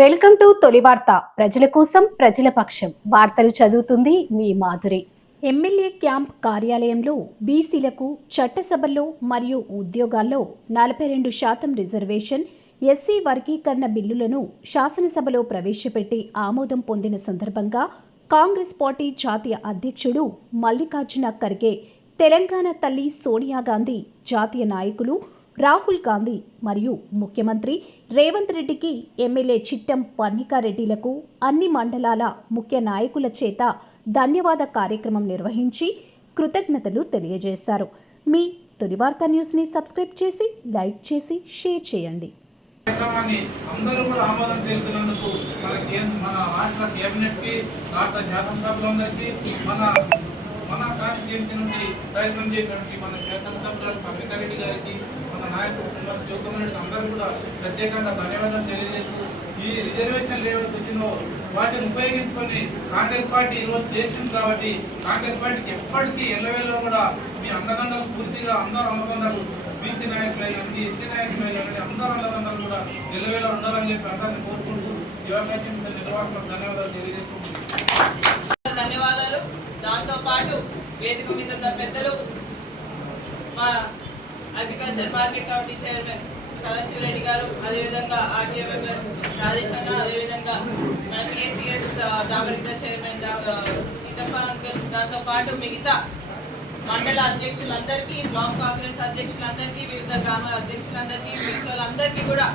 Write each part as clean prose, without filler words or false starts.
Welcome to తొలి వార్త. ప్రజల కోసం ప్రజల పక్షం. వార్తలు చదువుతుంది మీ మాధురి. ఎమ్మెల్యే క్యాంప్ కార్యాలయంలో బీసీలకు చట్టసభల్లో మరియు ఉద్యోగాల్లో 42% రిజర్వేషన్ ఎస్సీ వర్గీకరణ బిల్లులను శాసనసభలో ప్రవేశపెట్టి ఆమోదం పొందిన సందర్భంగా కాంగ్రెస్ పార్టీ జాతీయ అధ్యక్షుడు మల్లికార్జున ఖర్గే, తెలంగాణ తల్లి సోనియా గాంధీ, జాతీయ నాయకులు రాహుల్ గాంధీ మరియు ముఖ్యమంత్రి రేవంత్ రెడ్డికి, ఎమ్మెల్యే చిట్టెం పన్నికారెడ్డిలకు అన్ని మండలాల ముఖ్య నాయకుల చేత ధన్యవాద కార్యక్రమం నిర్వహించి కృతజ్ఞతలు తెలియజేశారు. మీ తొలి వార్త న్యూస్ని సబ్స్క్రైబ్ చేసి, లైక్ చేసి, షేర్ చేయండి. అందరూ కూడా ఆమోదం తెలుపుతున్నందుకు మన రాష్ట్ర కేబినెట్కి, రాష్ట్ర శాసనసభ్యులందరికీ, మన కాన్స్టిట్యూన్సీ నుండి ప్రయత్నం చేసినటువంటి మన శాసనసభ్యులు పన్నికారెడ్డి గారికి, మన నాయకులు శివకుమారెడ్డికి అందరూ కూడా ప్రత్యేకంగా ధన్యవాదాలు తెలియజేస్తూ, ఈ రిజర్వేషన్ ఏవైతే వచ్చినో వాటిని ఉపయోగించుకొని కాంగ్రెస్ పార్టీ ఈరోజు చేసింది కాబట్టి కాంగ్రెస్ పార్టీకి ఎప్పటికీ ఎల్లవేళ్ళలో కూడా మీ అండదండలు పూర్తిగా అందరూ అండదండలు బీసీ నాయకులు అయ్యండి, ఎస్సీ నాయకులు అయ్యండి, అందరూ అండదండలు కూడా ఎల్లవేళ ఉండాలని చెప్పి అందరినీ కోరుకుంటూ యువకాశం నిర్వాహకులకు ధన్యవాదాలు తెలియజేస్తూ ధన్యవాదాలు. దాంతోపాటు వేదిక మీద ఉన్న పెద్దలు, మా agriculture market committee chairman Sadashiva Reddy గారు, అదేవిధంగా ఆర్టీఏ మెంబర్ రాజేష్ అన్న, అదేవిధంగా మన పిఎస్సిఎస్ డాబరిత చైర్మన్ సీతప్ప అంకుల్, దాంతోపాటు మిగతా మండల అధ్యక్షులందరికీ, బ్లాక్ కాంగ్రెస్ అధ్యక్షులందరికీ, వివిధ గ్రామాల అధ్యక్షులందరికీ, మిగతాలందరికీ కూడా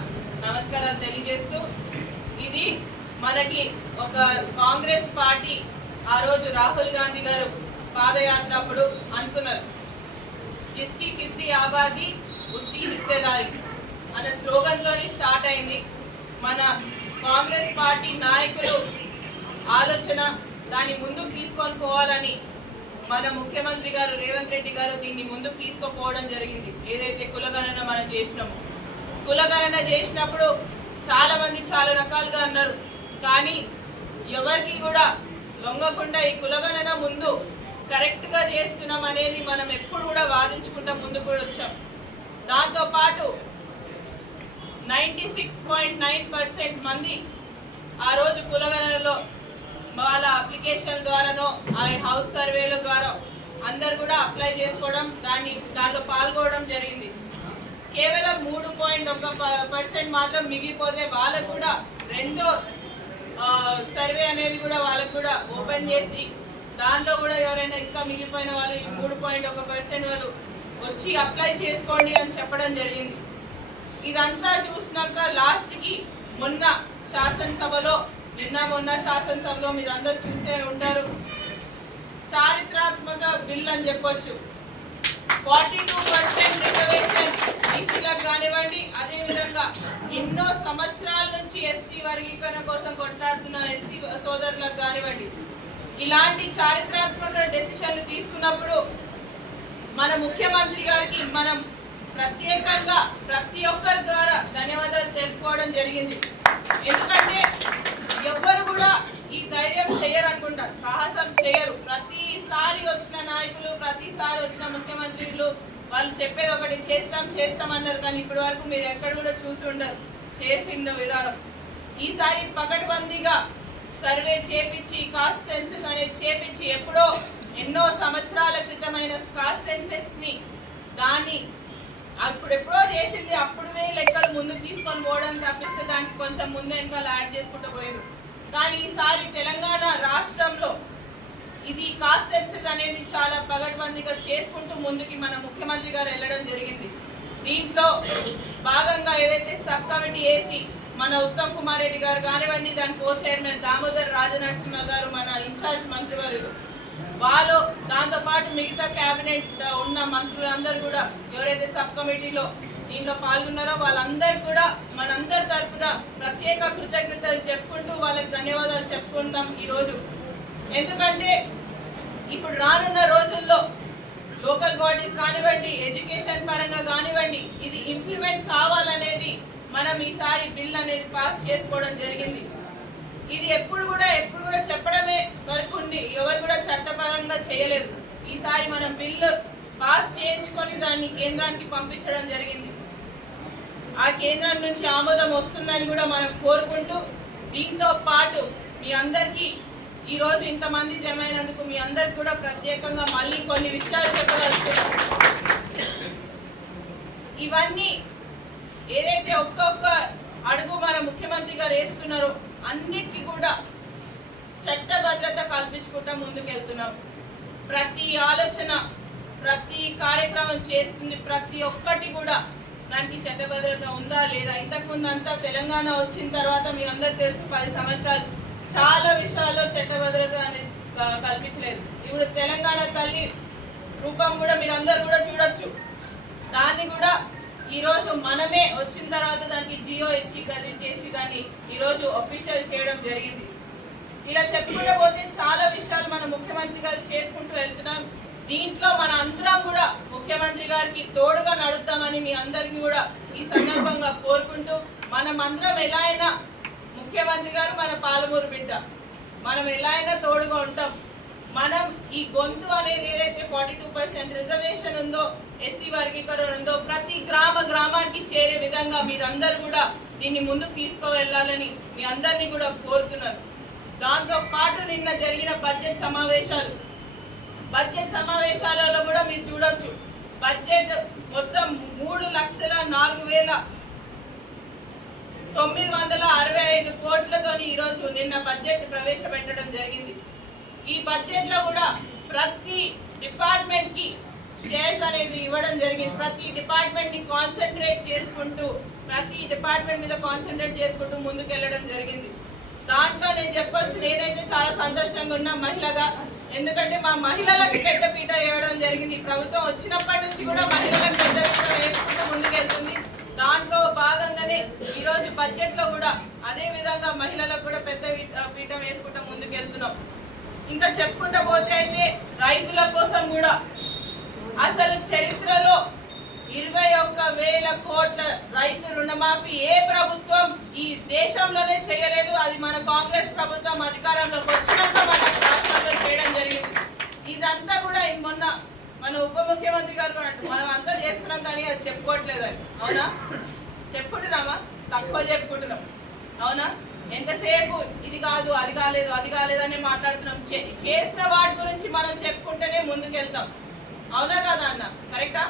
నమస్కారాలు తెలియజేస్తూ, ఇది మనకి ఒక కాంగ్రెస్ పార్టీ ఆ రోజు రాహుల్ గాంధీ గారు పాదయాత్ర అప్పుడు అనుకున్నారు, జిస్కి కిత్తి ఆబాదీ ఉత్తి హిస్సేదారి అనే స్లోగన్లోని స్టార్ట్ అయింది. మన కాంగ్రెస్ పార్టీ నాయకులు ఆలోచన దాన్ని ముందుకు తీసుకొని పోవాలని మన ముఖ్యమంత్రి గారు రేవంత్ రెడ్డి గారు దీన్ని ముందుకు తీసుకుపోవడం జరిగింది. ఏదైతే కులగణన మనం చేసినామో, కులగణన చేసినప్పుడు చాలా మంది చాలా రకాలుగా అన్నారు, కానీ ఎవరికి కూడా లొంగకుండా ఈ కులగణన ముందు కరెక్ట్గా చేస్తున్నాం అనేది మనం ఎప్పుడు కూడా వాదించుకుంటా ముందుకు కూడా వచ్చాం. దాంతోపాటు 96.9% మంది ఆ రోజు కులగణనలో వాళ్ళ అప్లికేషన్ ద్వారానో, ఆ హౌస్ సర్వేల ద్వారా అందరు కూడా అప్లై చేసుకోవడం, దాంట్లో పాల్గొనడం జరిగింది. కేవలం 3.1% మాత్రం మిగిలిపోతే వాళ్ళకు కూడా రెండో సర్వే అనేది కూడా వాళ్ళకు కూడా ఓపెన్ చేసి దాంట్లో కూడా ఎవరైనా ఇంకా మిగిలిపోయిన వాళ్ళు 3.1% వాళ్ళు వచ్చి అప్లై చేసుకోండి అని చెప్పడం జరిగింది. ఇదంతా చూసినాక లాస్ట్కి మొన్న శాసనసభలో మీరు అందరూ చూసే ఉంటారు, చారిత్రాత్మక బిల్ అని చెప్పొచ్చు. 42% రిజర్వేషన్ బీసీలకు కానివ్వండి, అదేవిధంగా ఎన్నో సంవత్సరాల నుంచి ఎస్సీ వర్గీకరణ కోసం కొట్లాడుతున్న ఎస్సీ సోదరులకు కానివ్వండి, ఇలాంటి చారిత్రాత్మక డెసిషన్లు తీసుకున్నప్పుడు మన ముఖ్యమంత్రి గారికి మనం ప్రత్యేకంగా ప్రతి ఒక్కరి ద్వారా ధన్యవాదాలు తెలుపుకోవడం జరిగింది. ఎందుకంటే ఎవ్వరు కూడా ఈ ధైర్యం చేయరు అనుకుంటా, సాహసం చేయరు. ప్రతిసారి వచ్చిన నాయకులు, ప్రతిసారి వచ్చిన ముఖ్యమంత్రులు వాళ్ళు చెప్పేది ఒకటి, చేస్తాం అన్నారు, కానీ ఇప్పటి వరకు మీరు ఎక్కడ కూడా చూసి ఉండరు చేసిన విధానం. ఈసారి పకడ్బందీగా సర్వే చేపించి, కాస్ట్ సెన్సెస్ అనేది చేపించి, ఎప్పుడో ఎన్నో సంవత్సరాల క్రితమైన కాస్ట్ సెన్సెస్ని దాన్ని అప్పుడెప్పుడో చేసింది అప్పుడే లెక్కలు ముందుకు తీసుకొని పోవడం తప్పిస్తే దానికి కొంచెం ముందు వెనకాల యాడ్ చేసుకుంటూ పోయింది. కానీ ఈసారి తెలంగాణ రాష్ట్రంలో ఇది కాస్ట్ సెన్సెస్ అనేది చాలా పగడ్బందీగా చేసుకుంటూ ముందుకి మన ముఖ్యమంత్రి గారు వెళ్ళడం జరిగింది. దీంట్లో భాగంగా ఏదైతే సబ్ కమిటీ వేసి మన ఉత్తమ్ కుమార్ రెడ్డి గారు కానివ్వండి, దాని కో చైర్మన్ దామోదర్ రాజనరసింహ గారు, మన ఇన్ఛార్జ్ మంత్రివర్యులు వాళ్ళు, దాంతోపాటు మిగతా క్యాబినెట్ ఉన్న మంత్రులందరూ కూడా ఎవరైతే సబ్ కమిటీలో దీంట్లో పాల్గొన్నారో వాళ్ళందరూ కూడా మనందరి తరఫున ప్రత్యేక కృతజ్ఞతలు చెప్పుకుంటూ వాళ్ళకి ధన్యవాదాలు చెప్పుకుంటాం ఈరోజు. ఎందుకంటే ఇప్పుడు రానున్న రోజుల్లో లోకల్ బాడీస్ కానివ్వండి, ఎడ్యుకేషన్ పరంగా కానివ్వండి, ఇది ఇంప్లిమెంట్ కావాలనేది మనం ఈసారి బిల్ అనేది పాస్ చేసుకోవడం జరిగింది. ఇది ఎప్పుడు కూడా చెప్పడమే వరకు ఉంది, ఎవరు కూడా చట్టపరంగా చేయలేదు. ఈసారి మనం బిల్లు పాస్ చేయించుకొని దాన్ని కేంద్రానికి పంపించడం జరిగింది. ఆ కేంద్రం నుంచి ఆమోదం వస్తుందని కూడా మనం కోరుకుంటూ దీంతో పాటు మీ అందరికీ ఈరోజు ఇంతమంది జమైనందుకు మీ అందరికి కూడా ప్రత్యేకంగా మళ్ళీ కొన్ని విషయాలు చెప్పదలుచుకున్నాం. ఇవన్నీ ఏదైతే ఒక్కొక్క అడుగు మన ముఖ్యమంత్రి గారు వేస్తున్నారో అన్నిటికీ కూడా చట్టభద్రత కల్పించుకుంటూ ముందుకెళ్తున్నాం. ప్రతి ఆలోచన, ప్రతి కార్యక్రమం చేస్తుంది ప్రతి ఒక్కటి కూడా దానికి చట్టభద్రత ఉందా లేదా. ఇంతకుముందు అంతా తెలంగాణ వచ్చిన తర్వాత మీ అందరు తెలుసు 10 సంవత్సరాలు చాలా విషయాల్లో చట్టభద్రత అనేది కల్పించలేదు. ఇప్పుడు తెలంగాణ తల్లి రూపం కూడా మీరు అందరు కూడా చూడొచ్చు. దాన్ని కూడా ఈరోజు మనమే వచ్చిన తర్వాత దానికి జియో ఇచ్చి గజెట్ చేసి దాన్ని ఈరోజు అఫీషియల్ చేయడం జరిగింది. ఇలా చెప్పుకుంటూ పోతే చాలా విషయాలు మన ముఖ్యమంత్రి గారు చేసుకుంటూ వెళ్తున్నాం. దీంట్లో మన అందరం కూడా ముఖ్యమంత్రి గారికి తోడుగా నడుద్దామని మీ అందరికీ కూడా ఈ సందర్భంగా కోరుకుంటూ, మనం అందరం ఎలా అయినా ముఖ్యమంత్రి గారు మన పాలమూరు బిడ్డ, మనం ఎలా అయినా తోడుగా ఉంటాం. మనం ఈ గొంతు అనేది ఏదైతే 42% రిజర్వేషన్ ఉందో, ఎస్సీ వర్గీకరణ ఉందో, ప్రతి గ్రామానికి చేరే విధంగా మీరందరూ కూడా దీన్ని ముందుకు తీసుకువెళ్ళాలని మీ అందరినీ కూడా కోరుతున్నారు. దాంతో పాటు నిన్న జరిగిన బడ్జెట్ సమావేశాలలో కూడా మీరు చూడొచ్చు. బడ్జెట్ మొత్తం 3,04,965 కోట్లతో ఈరోజు నిన్న బడ్జెట్ ప్రవేశపెట్టడం జరిగింది. ఈ బడ్జెట్ లో కూడా ప్రతి డిపార్ట్మెంట్ కి షేర్స్ అనేవి ఇవ్వడం జరిగింది. ప్రతి డిపార్ట్మెంట్ ని కాన్సన్ట్రేట్ చేసుకుంటూ ముందుకెళ్ళడం జరిగింది. దాంట్లో నేను చెప్పొచ్చు, నేనైతే చాలా సంతోషంగా ఉన్నా మహిళగా. ఎందుకంటే మా మహిళలకు పెద్ద పీట వేయడం జరిగింది. ప్రభుత్వం వచ్చినప్పటి నుంచి కూడా మహిళలకు పెద్ద పీట వేసుకుంటూ ముందుకెళ్తుంది. దాంట్లో భాగంగానే ఈరోజు బడ్జెట్ లో కూడా అదే విధంగా మహిళలకు కూడా పెద్ద పీట వేసుకుంటూ ముందుకెళ్తున్నాం. ఇంకా చెప్పుకుంటూ పోతే అయితే రైతుల కోసం కూడా అసలు చరిత్రలో 21,000 కోట్ల రైతు రుణమాఫీ ఏ ప్రభుత్వం ఈ దేశంలోనే చేయలేదు. అది మన కాంగ్రెస్ ప్రభుత్వం అధికారంలోకి వచ్చినాక మన రాష్ట్రంలో చేయడం జరిగింది. ఇదంతా కూడా మొన్న మన ఉప ముఖ్యమంత్రి గారు మనం అంతా చేస్తున్నాం కానీ అది చెప్పుకోవట్లేదు. అని అవునా? చెప్పుకుంటున్నామా? తక్కువ చెప్పుకుంటున్నాం. అవునా? ఎంతసేపు ఇది కాదు, అది కాలేదు అని మాట్లాడుతున్నాం. చేసిన వాటి గురించి మనం చెప్పుకుంటేనే ముందుకెళ్తాం. అవునా కదా అన్న? కరెక్టా?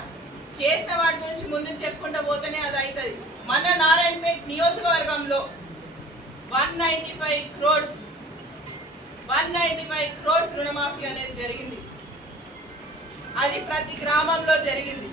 చేసిన వాటి గురించి ముందుకు చెప్పుకుంటూ పోతేనే అది అవుతుంది. మన నారాయణపేట నియోజకవర్గంలో 195 crores రుణమాఫీ అనేది జరిగింది. అది ప్రతి గ్రామంలో జరిగింది.